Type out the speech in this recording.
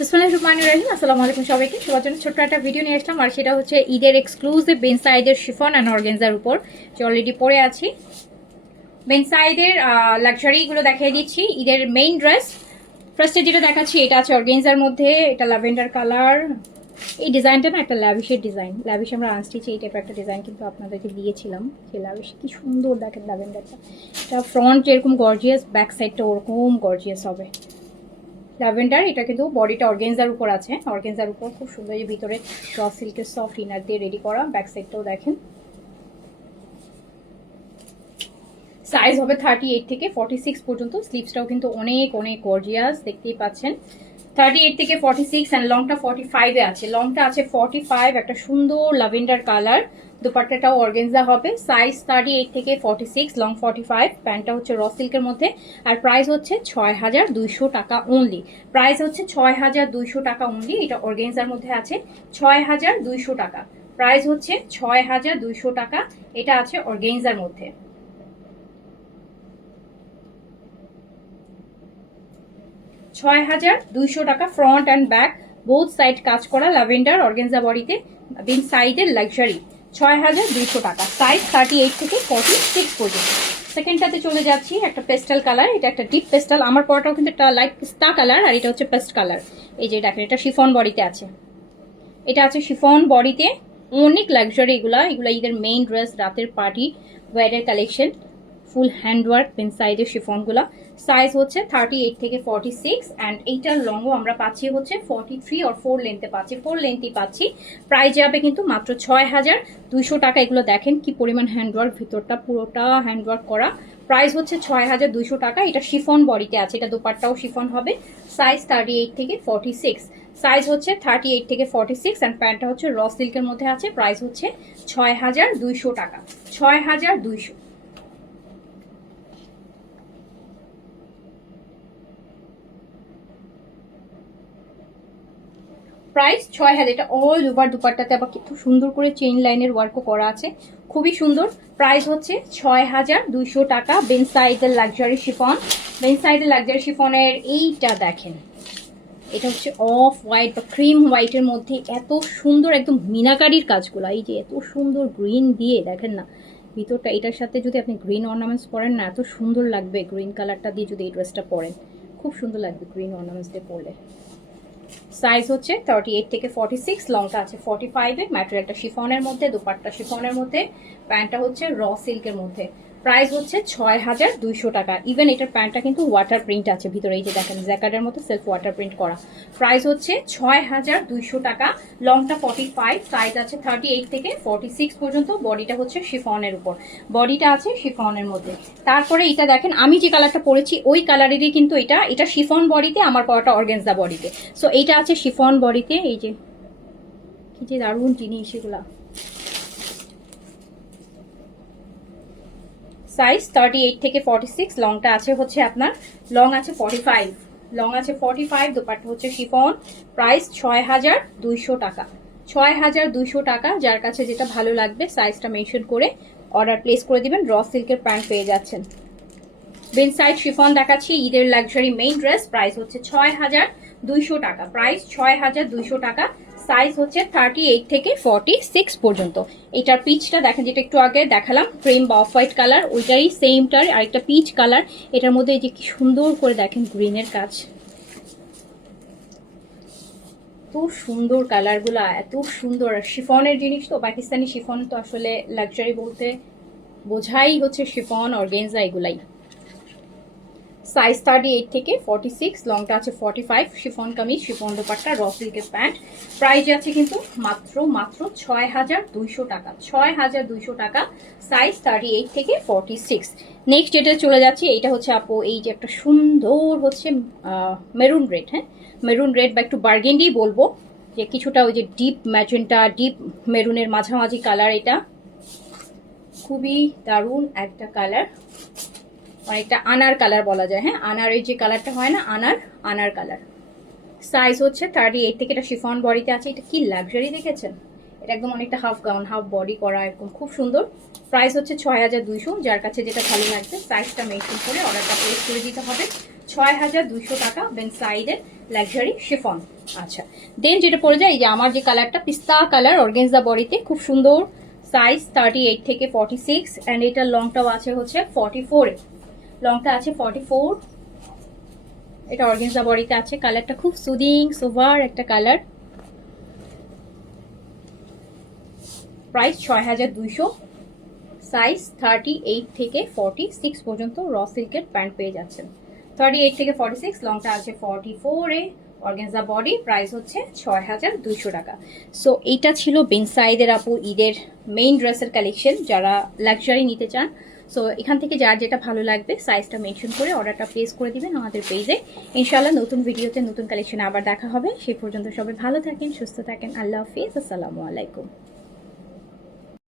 আসসালামু আলাইকুম সবাইকে। সবার জন্য ছোট্ট একটা ভিডিও নিয়ে আসলাম, আর সেটা হচ্ছে ঈদের এক্সক্লুসিভ বেন সাইডের শিফন অ্যান্ড অর্গানজার উপর, যে অলরেডি পরে আছি। বেন সাইডের লাক্সারিগুলো দেখিয়ে দিচ্ছি। ঈদের মেইন ড্রেস ফার্স্টে যেটা দেখাচ্ছি, এটা আছে অর্গানজার মধ্যে, এটা ল্যাভেন্ডার কালার। এই ডিজাইনটা না একটা ল্যাভিশের ডিজাইন, ল্যাভিশ আমরা আনস্টিচে এই টাইপের একটা ডিজাইন কিন্তু আপনাদেরকে দিয়েছিলাম। সেই ল্যাভিশ কি সুন্দর দেখেন ল্যাভেন্ডারটা। এটা ফ্রন্ট যেরকম গর্জিয়াস, ব্যাক সাইডটা ওরকম গর্জিয়াস হবে। ল্যাভেন্ডার, এটা কিন্তু বডিটা অর্গানজার উপর আছে, অর্গানজার উপর খুব সুন্দর, এই ভিতরে র সিল্কের সফট ইনার দিয়ে রেডি করা। ব্যাক সাইডটাও দেখেন। সাইজ হবে 38 থেকে 46 পর্যন্ত। স্লিভসটাও কিন্তু অনেক অনেক গর্জিয়াস, দেখতেই পাচ্ছেন। 38 থেকে 46 অ্যান্ড লংটা 45 এ আছে। লংটা আছে 45, একটা সুন্দর ল্যাভেন্ডার কালার। দুপাট্টাটাও অর্গানজা হবে। সাইজ 38 থেকে 46, লং 45। প্যান্টটা হচ্ছে র সিল্কের মধ্যে, আর প্রাইস হচ্ছে 6200 টাকা অনলি। প্রাইস হচ্ছে 6200 টাকা অনলি। এটা অর্গানজার মধ্যে আছে 6200 টাকা। প্রাইস হচ্ছে 6200 টাকা। এটা আছে অর্গানজার মধ্যে। 6200 টাকা। Front and back both side কাজ করা ল্যাভেন্ডার অর্গানজা বডিতে, বিন সাইডের লাক্সারি। 6200 টাকা। সাইজ 38 থেকে 46 পর্যন্ত। সেকেন্ডটাতে চলে যাচ্ছি, একটা পেস্টাল কালার। এটা একটা ডিপ পেস্টাল, আমার পরটাও কিন্তু একটা লাইট পিস্তা কালার, আর এটা হচ্ছে পেস্ট কালার। এই যে দেখেন, এটা শিফন বডিতে আছে। এটা আছে শিফন বডিতে, অনেক লাক্সারি। এগুলা ঈদের মেইন ড্রেস, রাতের পার্টি ওয়্যারের কালেকশন। ফুল হ্যান্ডওয়ার্ক পেন সাইডের শিফনগুলা। সাইজ হচ্ছে 38 থেকে 46, অ্যান্ড এইটার লংও আমরা পাচ্ছি হচ্ছে 43 আর 4 লেন্থে পাচ্ছি, 4 লেন্থই পাচ্ছি। প্রাইস যাবে কিন্তু মাত্র 6200 টাকা। এগুলো দেখেন কি পরিমাণ হ্যান্ডওয়ার্ক, ভিতরটা পুরোটা হ্যান্ডওয়ার্ক করা। প্রাইস হচ্ছে 6200 টাকা। এটা শিফন বডিতে আছে, এটা দোপাট্টাও শিফন হবে। সাইজ 38 থেকে 46। সাইজ হচ্ছে 38 থেকে 46, অ্যান্ড প্যান্টটা হচ্ছে র সিল্কের মধ্যে আছে। প্রাইস হচ্ছে 6200 টাকা। 6200। প্রাইস 6000। এটা অল ওভার দুপাট্টাতে আবার খুব সুন্দর করে চেইন লাইনের ওয়ার্কও করা আছে, খুবই সুন্দর। প্রাইস হচ্ছে 6200 টাকা। বেন সাইডের লাক্সারি শিফন। বেন সাইডের লাক্সারি শিফনের এইটা দেখেন, এটা হচ্ছে অফ হোয়াইট বা ক্রিম হোয়াইটের মধ্যে এত সুন্দর একদম মিনাকারির কাজগুলো। এই যে এত সুন্দর গ্রিন দিয়ে দেখেন না ভিতরটা, এটার সাথে যদি আপনি গ্রিন অর্নামেন্টস পরেন না, এত সুন্দর লাগবে। গ্রিন কালারটা দিয়ে যদি এই ড্রেসটা পরেন, খুব সুন্দর লাগবে গ্রিন অর্নামেন্টস দিয়ে পরলে। সাইজ হচ্ছে 38 থেকে 46, লংটা আছে 45 এ। ম্যাটেরিয়ালটা শিফনের মধ্যে, দুপাট্টা শিফনের মধ্যে, প্যান্টটা হচ্ছে র সিল্কের মধ্যে। প্রাইস হচ্ছে 6200 টাকা। ইভেন এটার প্যান্টটা কিন্তু ওয়াটার প্রিন্ট আছে ভিতরে, এই যে দেখেন জ্যাকেটের মতো সেলফ ওয়াটার প্রিন্ট করা। প্রাইস হচ্ছে 6200 টাকা। লংটা 45, সাইজ আছে 38 থেকে 46 পর্যন্ত। বডিটা হচ্ছে শিফনের উপর, বডিটা আছে শিফনের মধ্যে। তারপরে এটা দেখেন, আমি যে কালারটা পরেছি ওই কালারেরই কিন্তু এটা শিফন বডিতে, আমার পরাটা অর্গানজা বডিতে। সো এইটা আছে শিফন বডিতে। এই যে কি যে দারুণ জিনিস এগুলা। সাইজ 38 থেকে 46, লংটা আছে হচ্ছে আপনার, লং আছে 45, লং আছে 45। দোপাট্টা হচ্ছে শিফন। প্রাইস 6200 টাকা। 6200 টাকা। যার কাছে যেটা ভালো লাগবে সাইজটা মেনশন করে অর্ডার প্লেস করে দিবেন। র সিল্কের প্যান্ট পেয়ে যাচ্ছেন। বেন সাইড শিফন দেখাচ্ছি, ঈদের লাক্সারি মেইন ড্রেস। প্রাইস হচ্ছে 6200 টাকা। প্রাইস 6200 টাকা। সাইজ হচ্ছে 38 থেকে 46 পর্যন্ত। এটার পিচটা দেখেন, যেটা একটু আগে দেখালাম ক্রিম বা অফ হোয়াইট কালার, ওইটারই সেমটার আরেকটা পিচ কালার। এটার মধ্যে এই যে কি সুন্দর করে দেখেন গ্রিনের কাজ, এত সুন্দর কালারগুলা, এত সুন্দর। শিফনের জিনিস তো, পাকিস্তানি শিফন তো আসলে লাক্সারি বলতে বোঝাই হচ্ছে শিফন অর্গানজা এগুলাই। সাইজ 38 থেকে 46, লংটা আছে 45। শিফন কামিজ, শিফন দোপাট্টা, র সিল্কের প্যান্ট। প্রাইস আছে কিন্তু মাত্র 6200 টাকা। 6200 টাকা। সাইজ 38 থেকে 46। নেক্সট যেটা চলে যাচ্ছে, এইটা হচ্ছে আপু এই যে একটা সুন্দর হচ্ছে মেরুন রেড। হ্যাঁ, মেরুন রেড বা একটু বার্গেন্ডি বলবো, যে কিছুটা ওই যে ডিপ ম্যাজেন্টা, ডিপ মেরুনের মাঝামাঝি কালার। এটা খুবই দারুণ একটা কালার, অনেকটা আনার কালার বলা যায়। হ্যাঁ, আনারের যে কালারটা হয় না, আনার কালার। সাইজ হচ্ছে 38 থেকে। এটা শিফন বডিতে আছে। এটা কি লাক্সারি দেখেছেন, এটা একদম অনেকটা হাফ গাউন, হাফ বডি করা, একদম খুব সুন্দর। প্রাইস হচ্ছে 6200। যার কাছে যেটা ভালো লাগবে সাইজটা মেনশন করে অর্ডারটা প্লেস করে দিতে হবে। 6200 টাকা বেনসাইডের লাক্সারি শিফন। আচ্ছা, দেন যেটা পড়ে যায় এই যে আমার যে কালারটা পিস্তা কালার অর্গানজা বডিতে, খুব সুন্দর সাইজ 38 থেকে 46 এন্ড এটার লংটাও আছে হচ্ছে 44 এ, লংটা আছে 44, এটা অর্গানজা বডিতে আছে। কালারটা খুব সুদিং সোভার একটা কালার। প্রাইস 6200, সাইজ 38 থেকে 46 পর্যন্ত র সিল্কের প্যান্ট পেয়ে যাচ্ছেন। 38 থেকে 46, লংটা আছে 44 এ, অর্গানজা বডি, প্রাইস হচ্ছে 6200 টাকা। সো এইটা ছিল বেনসাইদের আপু ঈদের মেইন ড্রেসের কালেকশন যারা লাক্সারি নিতে চান। সো এখান থেকে যার যেটা ভালো লাগবে সাইজটা মেনশন করে অর্ডারটা প্লেস করে দিবেন আমাদের পেজে। ইনশাআল্লাহ নতুন ভিডিওতে নতুন কালেকশনে আবার দেখা হবে। সেই পর্যন্ত সবাই ভালো থাকেন, সুস্থ থাকেন। আল্লাহ হাফিজ, আসসালামু আলাইকুম।